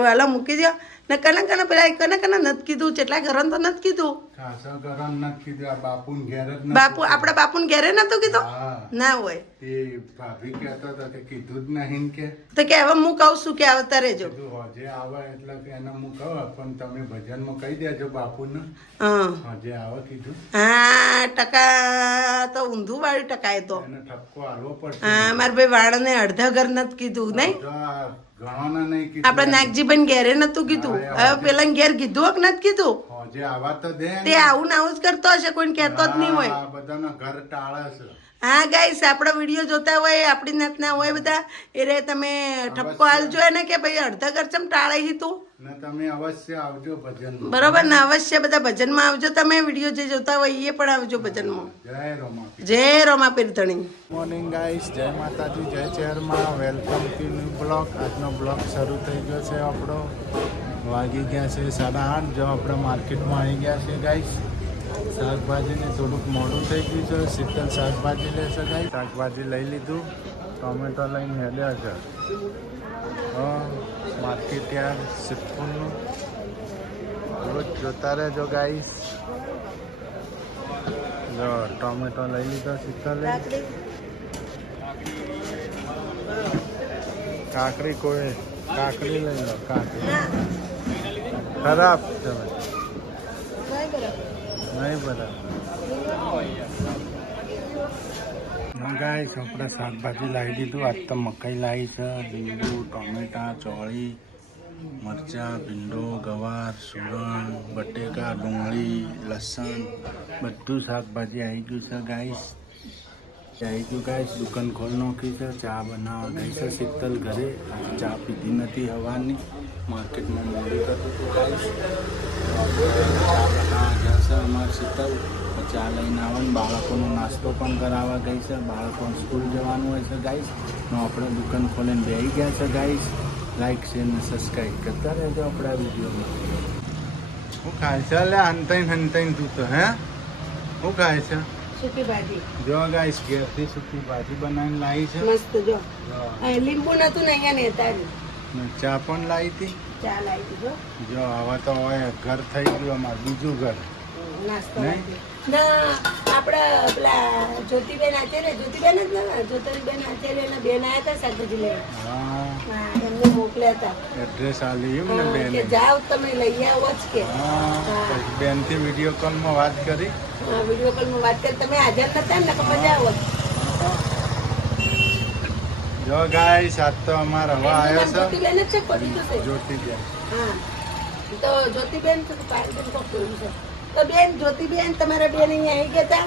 હાલો મૂકી દો ને કના પેલા કના નથી કીધું કેટલા ઘરન તો નથી કીધું ખાસા ઘરન નથી કીધું આ બાપુને ઘેર જ નથી બાપુ આપણા બાપુને ઘેરે નતું કીધું ના હોય એ ભાભી કહેતા હતા કે કીધું જ નહીં કે તો કે હવે હું કહું છું કે આવતા રહેજો હજે આવે એટલે કે એને હું કહું પણ તમે ભજનમાં કહી દેજો બાપુને હા હજે આવે કીધું હા ટકા તો ઊંધું વાળી ટકા એ તો એને ઠપકો આલવો પડશે હા મારા ભાઈ વાળને અડધા ઘર નથી કીધું નહીં ઘણોને નહીં કીધું આપડે નાગજીભાઈ ઘેરે નતું કીધું હવે પેલા ઘેર કીધું કે નથી કીધું હજે આવા તો દે તે આવું ને આવું જ કરતો હશે કોઈ કહેતો જ નહીં હોય બધાના ઘર ટાળે છે હા ગાઈસ આપણા વિડીયો જોતા હોય આપણી નાતના હોય બધા એ રે તમે ઠપકો હાલજો ને કે ભાઈ અડધા ખર્ચમ ટાળે હી તું ને તમે અવશ્ય આવજો ભજનમાં બરોબર ને અવશ્ય બધા ભજનમાં આવજો તમે વિડીયો જે જોતા હોય એ પણ આવજો ભજનમાં જય રોમા જય રોમા પીરધણી મોર્નિંગ ગાઈસ જય માતાજી જય ચેરમાં વેલકમ ટુ ન્યુ બ્લોગ આજનો બ્લોગ શરૂ થઈ ગયો છે આપણો વાગી ગયા છે 8:30 જો આપણે માર્કેટમાં આવી ગયા છે ગાઈસ શાકભાજીને થોડુંક મોડું થઈ ગયું છે શીતલ શાકભાજી લેશે ગાઈસ શાકભાજી લઈ લીધું ટોમેટો લઈને હેડ્યા છે માર્કેટ યાર સિદ્ધપુરનું રોજ જોતા રહેજો ગાઈસ જો ટોમેટો લઈ લીધો શીતલે કાકડી કોઈ કાકડી લઈ લો કાકડી ખરાબ છે નહીં બરાબર ગાઈસ આપણે શાકભાજી લાવી દીધું આજ તો મકાઈ લાવી છે લીંબુ ટોમેટા ચોળી મરચાં ભીંડો ગવાર સુરણ બટેકા ડુંગળી લસણ બધું શાકભાજી આવી ગયું છે ગાઈસ આવી ગયું ગાઈસ દુકાન ખોલ નાખી છે ચા બનાવવા ગઈ છે શીતલ ઘરે ચા પીધી નથી હવાની માર્કેટમાં મોડું કરતું હતું ગાઈસ જશે અમારે શીતલ ચા લઈને આવવાનું બાળકોનો નાસ્તો પણ કરાવવા ગઈ છે બાળકોને સ્કૂલ જવાનું હોય છે ગાઈસ તો આપણે દુકાન ખોલીને બેસી ગયા છે ગાઈસ લાઈક શેર ને સબસ્ક્રાઈબ કરતા રહેજો આપણા વિડીયોમાં શું ખાય છે એટલે હંતાઈને તું તો હે શું ખાય છે સુકી ભાજી જો ગાઈસ ઘેરથી સુકી ભાજી બનાવીને લાવી છે મસ્ત જો લીંબુ નતું ને અહીંયા નેતારી ચા પણ લાવી હતી ચા લાવી દીધો જો હવે તો હવે ઘર થઈ ગયું અમારું બીજું ઘર નાસ્તો ના આપડા પેલા જ્યોતિબેન આચાર્ય જ્યોતિબેન જ ને જ્યોતિબેન આચાર્ય એના બેન આવ્યા હતા શાકભાજી લેવા હા એમને મોકલ્યા હતા એડ્રેસ આલી એમ ને બેન કે જાવ તમે લઈ આવો જ કે બેન થી વિડીયો કોલ માં વાત કરી હા વિડીયો કોલ માં વાત કરી તમે હાજર નતા ને તો મજા આવો જો ગાઈસ આજ તો અમારા હવા આવ્યો છે જ્યોતિબેન જ છે પડી તો છે જ્યોતિબેન હા તો જ્યોતિબેન તો પાણીબેન તો કોઈ છે તો બેન જ્યોતિબેન તમારા બેન અહીંયા આવી ગયા હતા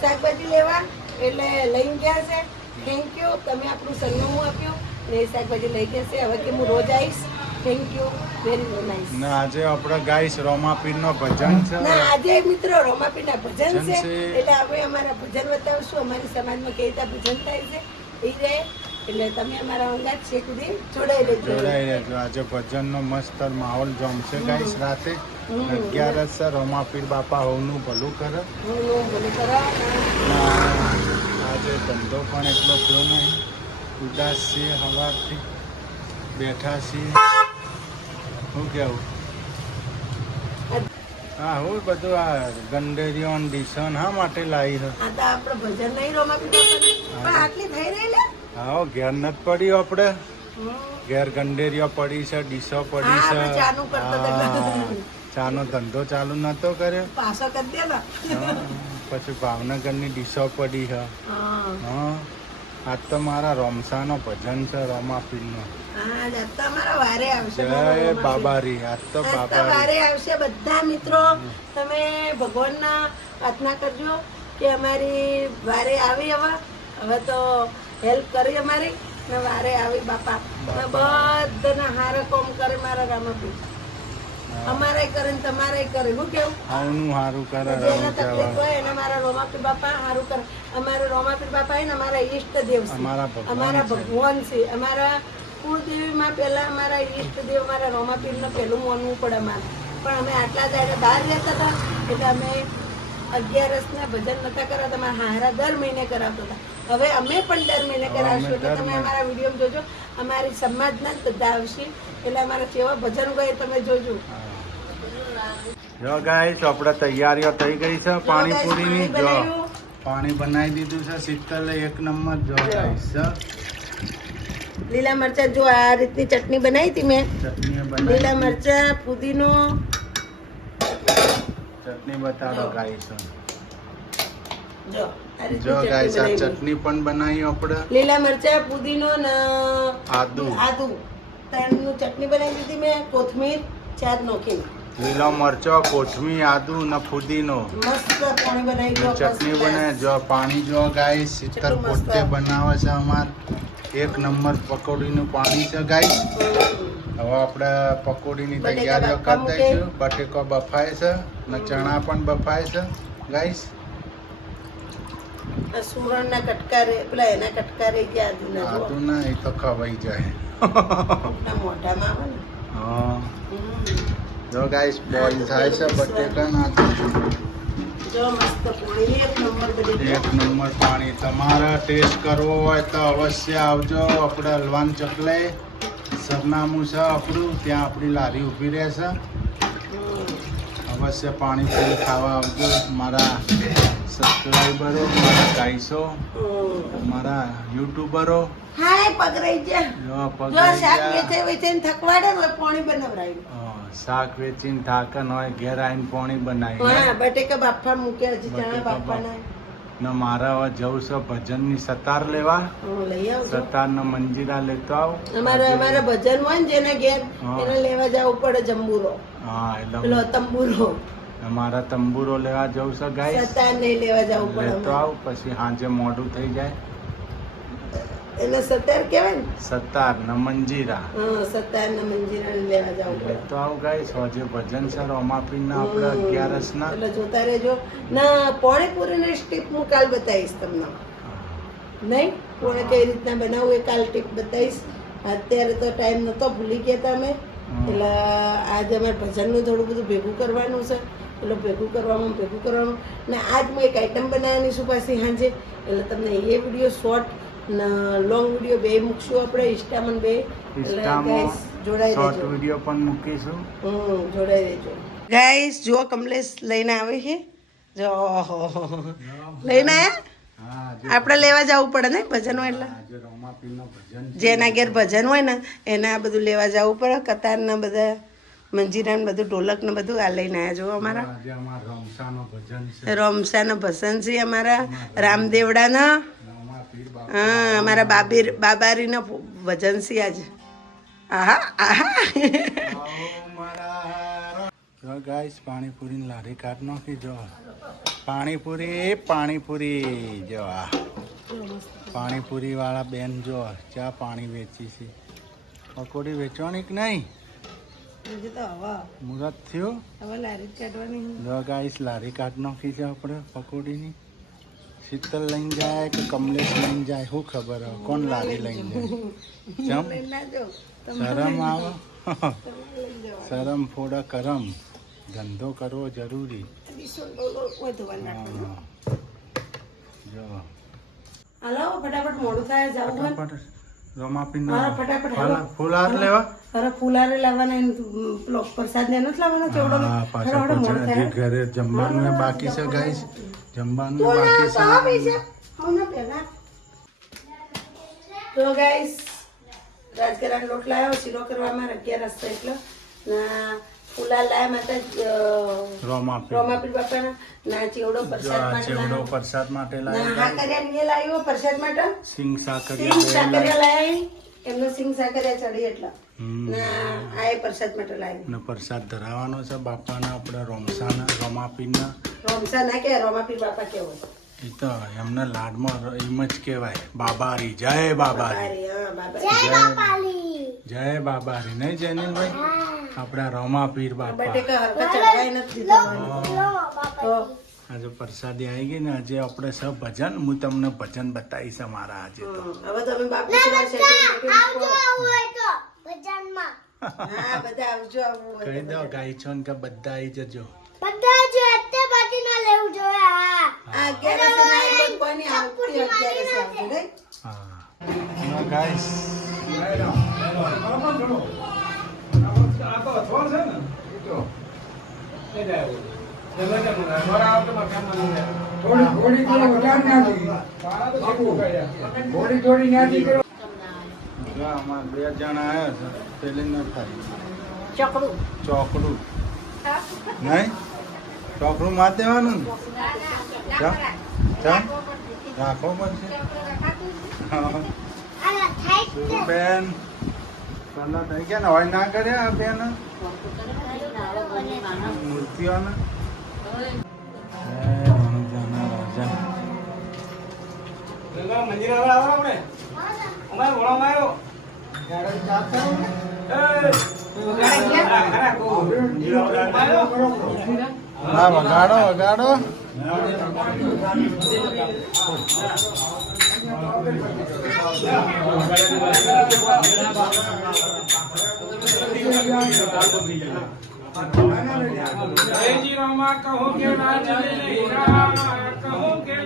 શાકભાજી લેવા એટલે લઈને ગયા છે થેન્ક યુ તમે આપણું સરનામું આપ્યું ને એ શાકભાજી લઈ ગયા છે હવે કે હું રોજ આવીશ થેન્ક યુ વેરી નાઇસ ને આજે આપણે ગાઈસ રોમાપીર નો ભજન છે ના આજે મિત્રો રોમાપીર ના ભજન છે એટલે આપણે અમારા ભજન બતાવશું અમારી સમાજમાં કેવી રીતે ભજન થાય છે એ રહે એટલે તમે અમારા અંગાત છે સુધી જોડાઈ રહેજો આજે ભજનનો મસ્ત માહોલ જમશે ગાઈસ રાતે 11 છે રોમાપીર બાપા હોનું ભલું કરે આજે ધંધો પણ એટલો થયો નહીં ઉદાસ છીએ સવારથી બેઠા છીએ શું કેવું હા હું બધું આ ગંડેરીઓ ડીશન હા માટે લાવી છે આપણે ભજન નહીં રોમાપીર બાપાના પણ આટલી થઈ રહી લે હા ઘેર નથી પડ્યું આપણે ઘેર ગંડેરીઓ પડી છે ડીશો પડી છે ચાનો ધંધો ચાલુ નતો કર્યો પાછો કરી દે ને પછી ભાવનગરની ડીશો પડી છે હા આજ તો મારા રોમસાનો ભજન છે રોમાપીરનો જય બાબારી આજ તો વારે આવશે બધા મિત્રો તમે ભગવાનના પ્રાર્થના કરજો કે અમારી વારે આવી હવે તો હેલ્પ કરી અમારી ને વારે આવી બાપા બધાના હારે કોમ કરે મારા રામાપીર અમારે કરે ને તમારે કરે હું કેવું આવનું હારું કરે જેને તકલીફ હોય એને મારા રોમાપીર બાપા હારું કરે અમારા રોમાપીર બાપા એને અમારા ઈષ્ટદેવ છે અમારા ભગવાન છે અમારા કુળદેવીમાં પહેલા અમારા ઈષ્ટદેવ અમારા રોમાપીરનું પહેલું માનવું પડે અમારે પણ અમે આટલા દાડા બહાર રહેતા હતા એટલે અમે 11 ભજન નતા કરાવતા અમારા હારા દર મહિને કરાવતા હતા હવે અમે પણ દર મહિને કરાવશું એટલે તમે અમારા વિડીયો જોજો અમારી સમાજના જ બધા આવશે એટલે અમારા કેવા ભજન ગાય તમે જોજો. જો ગાઈસ આપણે તૈયારીઓ થઈ ગઈ છે પાણીપુરીની. જો બનાવ્યું. પાણી બનાવી દીધું છે શીતલ એક નંબર. જો ગાઈસ લીલા મરચા જો આ રીતની ચટણી બનાવી હતી મેં. ચટણી લીલા બનાવી. મરચા પુદીનો ચટણી બતાડો ગાઈસ. જો આ રીતની જો ગાઈસ આ ચટણી બનાવી. ચટણી પણ બનાવી આપણે. લીલા મરચા પુદીનો ને આદુ આદુ ત્રણનું ચટણી બનાવી દીધી મેં. કોથમીર ચાર નોખીને લીલો મરચો, કોથમીર, આદુ ને ફુદીનો મસ્ત પાણી બનાવી દો. ચટણી બને. જો પાણી જો ગાઈસ શીતલ કેટલું મસ્ત. પોતે બનાવે છે અમાર. એક નંબર પકોડીનું પાણી છે ગાઈસ. હવે આપણે પકોડીની બટેકા તૈયારીઓ બાફવા કરી દઈશું. બટેકો બફાય છે ને ચણા પણ બફાય છે ગાઈસ. સુરણના કટકા રે પેલા એના કટકા રે કે આદુના જો. આદુ ના એ તો ખવાઈ જાય. આપણા મોઢામાં આવે ને. હા હમ. જો ગાઈસ બોઇલ થાય છે બટેકા ના. જો મસ્ત પાણી એક નંબર બધી. એક નંબર પાણી. તમારે ટેસ્ટ કરવો હોય તો અવશ્ય આવજો. આપણે હલવાન ચકલે સરનામું છે આપણું. ત્યાં આપણી લારી ઊભી રહેશે. અવશ્ય પાણીપુરી ખાવા આવજો. મારા સબસ્ક્રાઈબરો, મારા ગાઈસો, મારા યુટ્યુબરો. હાય પગરાઈ જા. જો જો પગડી શાક ગયા. વેચે વેચે થકવાડે ને પાણી બનાવરાયું. શાક વેચીને થાકન હોય ઘેર આવીને પાણી બનાવી હા બટેકા બાફા મૂક્યા હજી ચણા બટેકા બાફવાના. ને મારે હવે જવું છે ભજનની સતાર લેવા. લઈ આવજો. સતાર ને મંજીરા લેતો આવ. અમારા ભજન હોય ને જેના ઘેર હા. એને લેવા જવું પડે જંબુરો હા પેલો એટલે તંબુરો મારા તંબુરો લેવા જવું છે ગાઈસ. સતા નહીં લેવા જવું પડે લેતો અમારે. આવ પછી સાંજે મોડું થઈ જાય. એને સતાર કહેવાય ને. સતાર ને મંજીરા હા સતાર ને મંજીરા લેવા જવું પડે. લેતો આવ ગાઈસ. આજે ભજન છે રોમાપીરના આપણે 11 ના. એટલે જોતા રહેજો ના. પાણીપુરીની સ્ટીપ હું કાલ બતાવીશ તમને. નહીં કોને કઈ રીતના બનાવવું એ કાલ ટીપ બતાવીશ. અત્યારે તો ટાઈમ નતો ભૂલી ગયા તમે. એટલે આજે અમારે ભજનનું થોડું બધું ભેગું કરવાનું છે. એટલે ભેગું કરવાનું ને આજ હું એક આઈટમ બનાવવાની છું પાછી સાંજે. એટલે તમને એ વિડીયો શોર્ટ ને લોંગ વિડીયો બે મૂકશું આપણે ઇન્સ્ટામાં બે. એટલે guys જોડાઈ શોર્ટ રહેજો. વિડીયો પણ મૂકીશું. જોડાઈ રહેજો. ગાઈસ જો કમલેશ લઈને આવે છે. જો લઈને આયા. હા આપણે લેવા જવું પડે ને ભજન હોય એટલે. આજે રોમાપીરનો ભજન છે. જેના ઘેર ભજન હોય ને એને આ બધું લેવા જવું પડે. કતારના બધા મંજીરા ને બધું ઢોલક ને બધું આ લઈને આવ્યા જો અમારા. આજે અમારા રમસાનો ભજન છે. રોમસાના ભજન છે અમારા રામદેવડાના. રોમાપીર હા અમારા બાબારીના ભજન છે આજે. આહા આહા. જો ગાઈસ પાણીપુરીની લારી કાઢ નાખી. જો પાણીપુરી જો આ પાણીપુરી વાળા બેન જો ચા પાણી વેચી છે. પકોડી વેચવાની કે નહીં? હજી તો મુહૂર્ત થયું. હવે લારી જ કાઢવાની. જો ગાઈસ લારી કાઢ નાખી છે આપણે પકોડીની. શીતલ લઈને જાય કે કમલેશ લઈને જાય શું ખબર હવે કોણ લારી લઈને જાય. ચમ ના જો શરમ આવો. શરમ ફોડા કરમ. ધંધો કરવો જરૂરી. હા. જો હાલો ફટાફટ મોડું થાય જવું હોય. ફટાફટ રોમાપીરનો હા, ફટાફટ હાલો. ફુલાર લેવા. અરે ફુલારે લાવવાના પેલો પ્રસાદ ને નથી લાવવાનો ચેવડો ને. હા, પાછા ફટાફટ મોડું પછી થાય. હજી ઘરે જમવાનું એ બાકી છે ગાઈસ. જમવાનું તો બાકી તો આ છે. પૈસા હમણાં પહેલા. તો ગાઈસ રાજગરાનો લોટ લાવ્યો શીરો કરવામાં 11 છે એટલે ના ફુલા લાયા માતા રોમાપીર. રોમાપીર બાપાના ના ચેવડો જો પ્રસાદ આ માટે ચેવડો લાવ્યો. પ્રસાદ માટે ના હા લાવ્યો. કર્યા ને લાવ્યો પ્રસાદ માટે. સિંગ સિંગ સાકરિયા સાકરિયા લાયા એમનો સિંગ સાકરિયા ચડી એટલા. હમ. ના આ એ પ્રસાદ માટે લાવ્યો. ને પ્રસાદ ધરાવવાનો છે બાપાના આપણે રોમસાના રોમાપીરના. રોમસા ના કે રોમાપીર બાપા કેવો એ તો એમના લાડમાં એમ જ કહેવાય બાબારી. જય બાબારી. જય બાબારી નહીં જૈનિલભાઈ? આપણા રોમાપીર બાપા. બટેકા હરકા ચડવાય નથી દીધા. તો આજે પ્રસાદી આવી ગઈ ને આજે આપણે સબ ભજન હું તમને ભજન બતાવીશ અમારા આજે તો. હવે તમે બાપુ તમારા setting મૂકો. હા બધા આવજો આવું હોય કહી તો દો બધા. ગાય છો ને કે બધા આવી જજો. આ 11 ના એટલે કોઈની આવતી 11 આવતી નહીં. હા ગાઈસ અમારે 2 જણા આવ્યા છે પેલી ન થાય ચકડું ચોકડું નહીં ચોકડું માર દેવાનું ને ચમ ચમ રાખવો પડશે શું બેન પહેલા થઈ ગયા ને હોય ના કર્યા આ બેન મૂર્તિઓના હા વગાડો વગાડો जी रामा कहो के राज हीरा कहो के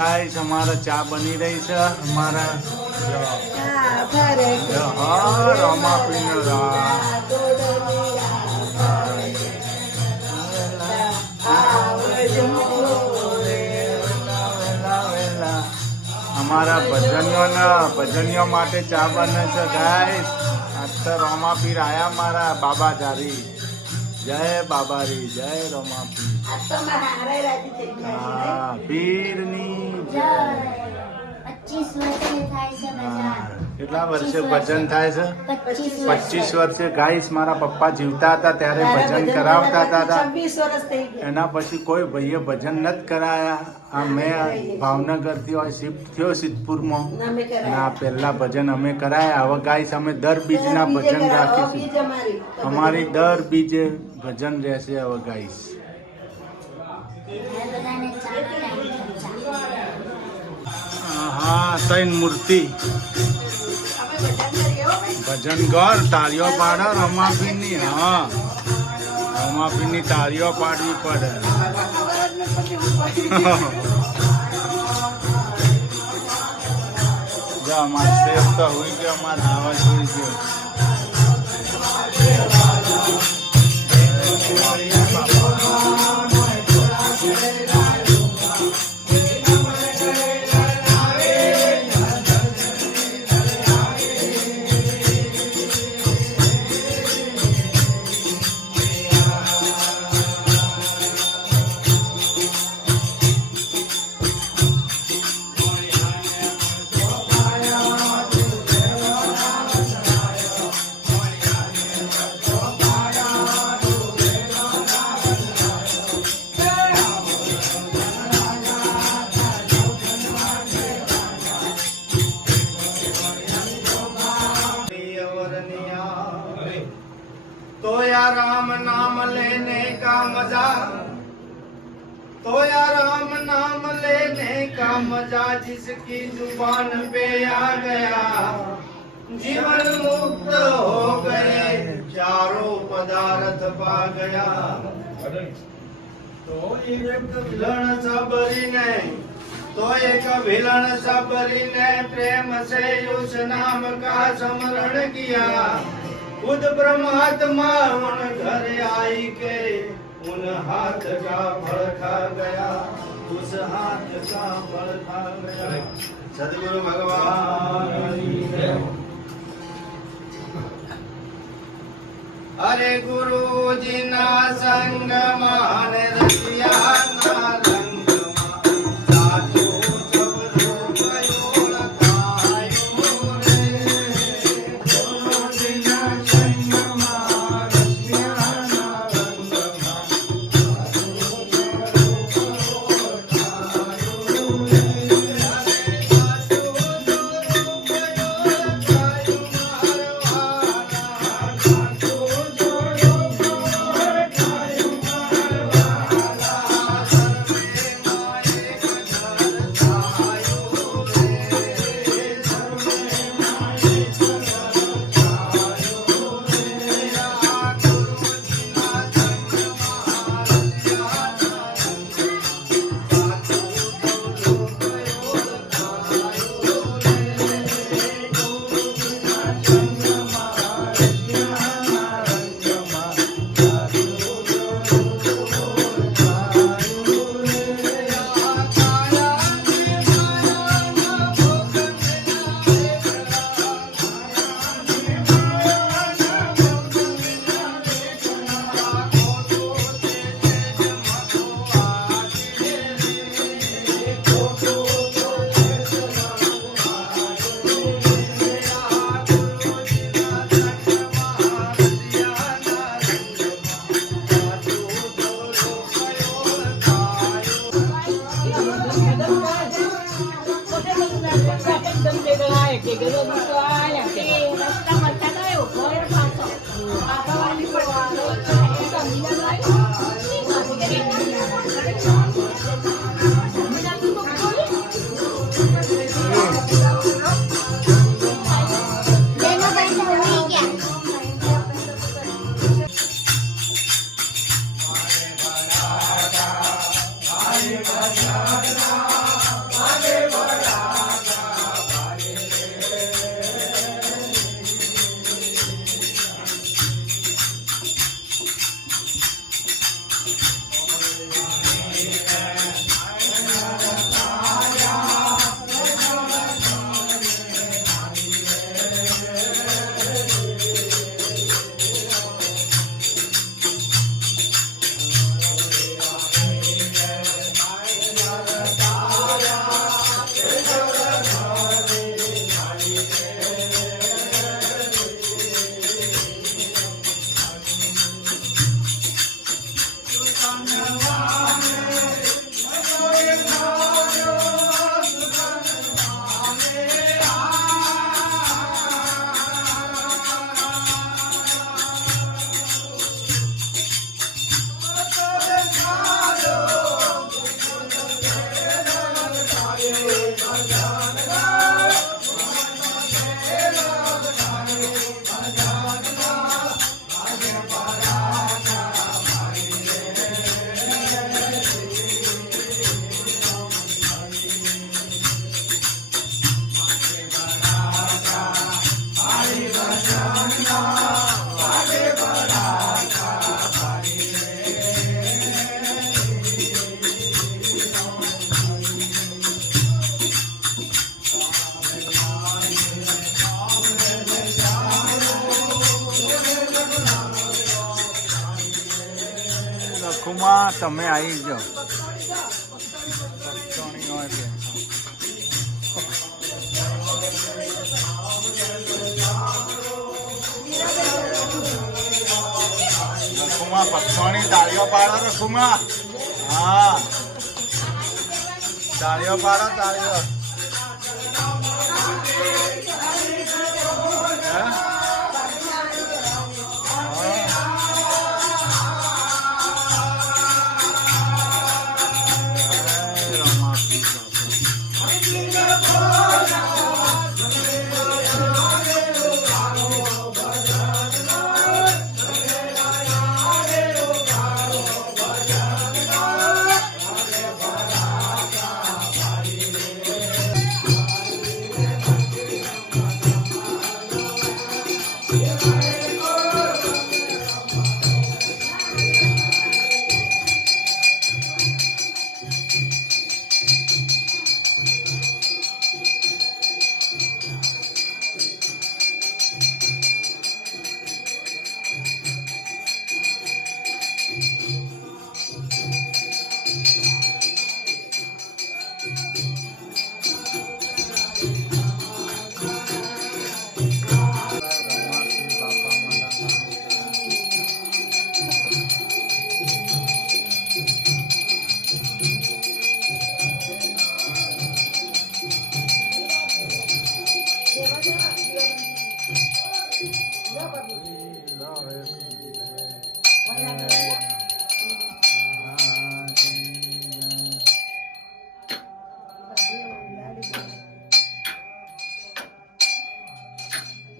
ગાઈસ અમારે ચા બની રહી છે અમારા રમાપીને અમારા ભજનીઓ માટે ચા બને છે ગાઈસ. આજ તો રમાપીર આયા મારા બાબાજારી. જય બાબારી, જય રમાપીર. હા, પીરની જય. કેટલા વર્ષે ભજન થાય છે? 25 વર્ષે. ગાઈસ મારા પપ્પા જીવતા હતા ત્યારે ભજન કરાવતા હતા. એના પછી કોઈ ભાઈએ ભજન નથી કરાયા. આ મેં ભાવનગર થી શિફ્ટ થયો સિદ્ધપુરમાં અને આ પહેલા ભજન અમે કરાયા. હવે ગાઈસ અમે દર બીજના ભજન રાખીશું. અમારી દર બીજે ભજન રહેશે હવે ગાઈસ. હા, તૈન મૂર્તિ ભજન કર. તાળીઓ પાડો રમાપીની. હા, રમાપીની તાળીઓ પાડવી પડે. જો અમારે સેફ તો હોય ગયો, અમારે આવાજ હોય ગયો. तो या राम नाम लेने का मजा, तो या राम नाम लेने का मजा जिसकी जुबान पे आ गया, जीवन मुक्त हो गए, चारों पदार्थ पा गया। तो एक विलन सबरीने, तो एक विलन सबरीने प्रेम से उस नाम का स्मरण किया। खुद परमात्मा उन घर आई के उन हाथ का फल खा गया, उस हाथ का फल खा गया। सदगुरु भगवान की जय। अरे गुरु जी ना संग मान रसिया ना रंग मान, साधु सब लोग ओळखायो रे। गुरु जी ना संग मान रसिया ना रंग मान, साधु सब लोग ओळखायो रे। अरे લખુમાં તમે આવી જાઓ. લખુમાં પક્ષોની તાળીઓ પાડો. લખુમાં હા તાળીઓ પાડો. તાળીઓ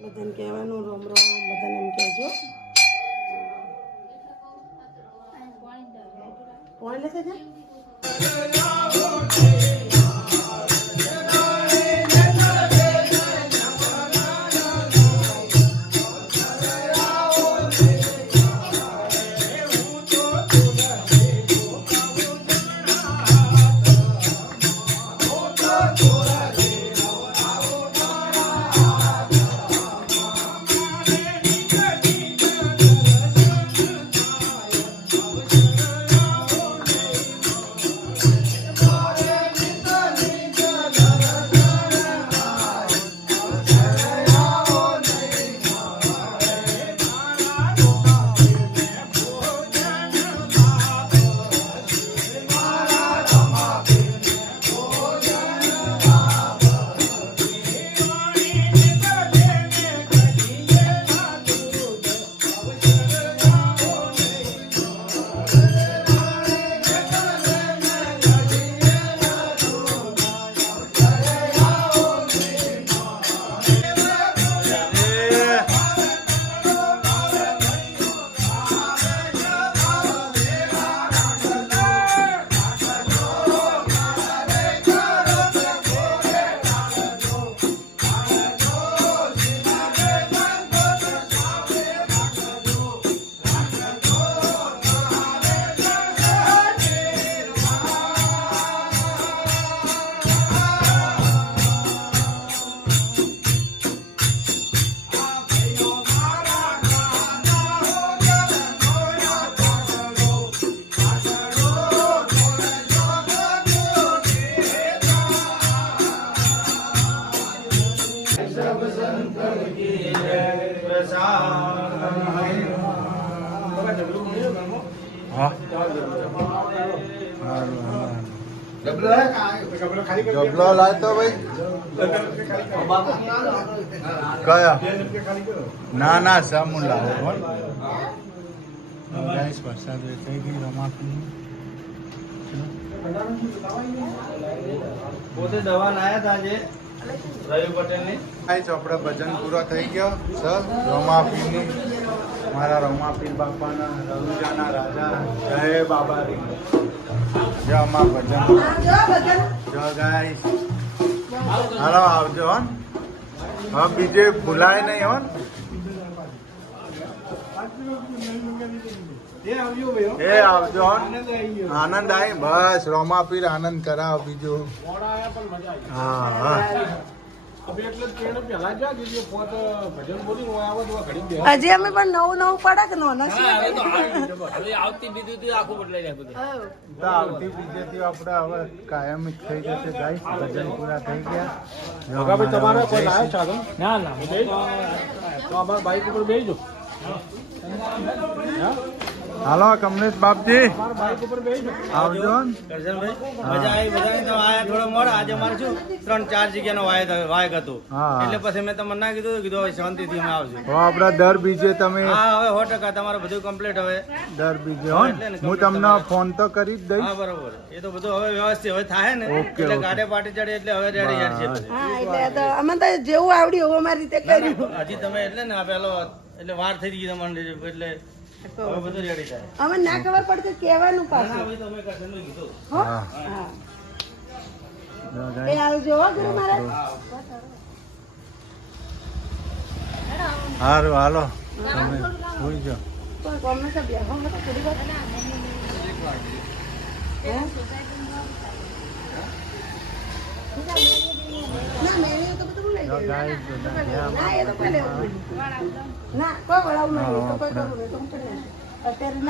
બધાને કહેવાનું રોમ રોમ બધાને એમ કહેજો. પોણી લેતા જા. હા જબલો લાવતો ભાઈ કયા ના ના સામું લાવો ગાઈસ વરસાદ થઈ ગઈ રમાપી પોતે દવા લાયા હતા આજે રવિ પટેલની. ગાઈસ આપણે ભજન પૂરો થઈ ગયો સર રમાપીની મારા રમાપીર બાપાના રવિજાના રાજા જય બાબા રી જય અમા ભજન જય ગાઈસ હાલો આવજો હો હવે બીજે ભૂલાય નહીં હો એ આવજો હો આનંદ આવી બસ રોમાપીર આનંદ કરાવ બીજું હા હા હજી અમે પણ નવું નવું પડે કે નો આવતી બીજું આખું બદલાઈ નાખ્યું. તો આવતી બીજેથી આપણે હવે કાયમી થઈ જશે ગાઈસ ભજન પૂરા થઈ ગયા તમારે કોઈ લાયો સાધન ના ના તો અમારા બાઈક ઉપર બેસજો. હાલો કમલેશ બાપજી બાઈક ઉપર બેસજો. આવજો કરજણભાઈ મજા આવી બધાને. તો આયા થોડો મોડા. આજે અમારે શું 3-4 જગ્યાનો વાયક હતું હા. એટલે પછી મેં તમને ના કીધું હવે શાંતિથી અમે આવજો. તો આપણા દર બીજે તમે હા હવે 100% તમારે બધું કમ્પ્લીટ હવે. દર બીજે હો હું તમને ફોન તો કરી જ દઈશ હા બરોબર. એ તો બધું હવે વ્યવસ્થિત હવે થાય ને ઓકે, એટલે ઓકે. ગાડે પાટી ચડે એટલે હવે રેડી યાર છે બધું. હા એટલે તો અમે તો જેવું આવડ્યું એવું અમારી રીતે કર્યું. હજી તમે એટલે ને આ પેલો એટલે વાર થઈ ગઈ તમારે એટલે હવે બધું રેડી થાય. અમે ના ખબર પડતી કહેવાનું ના પાછું હવે તમે કરશનભાઈ કીધું. હો હા. હા જો એ ગાઈસ આવજો હો ગુરુ મહારાજ. હારું હાલો તમે હોઈ જાઓ કોઈ ગમે તો બેહો ને તો થોડી વાર. હે? ના મેં તો બધું લઈ જો ગયું. ગાઈસ બધા ગયા ના એ તો કોઈ લેવું નહીં. ના કોઈ વળાવું નહીં. એ તો કોઈ કરવું નહીં. તો હું કરી નાખીશ. અત્યારે ના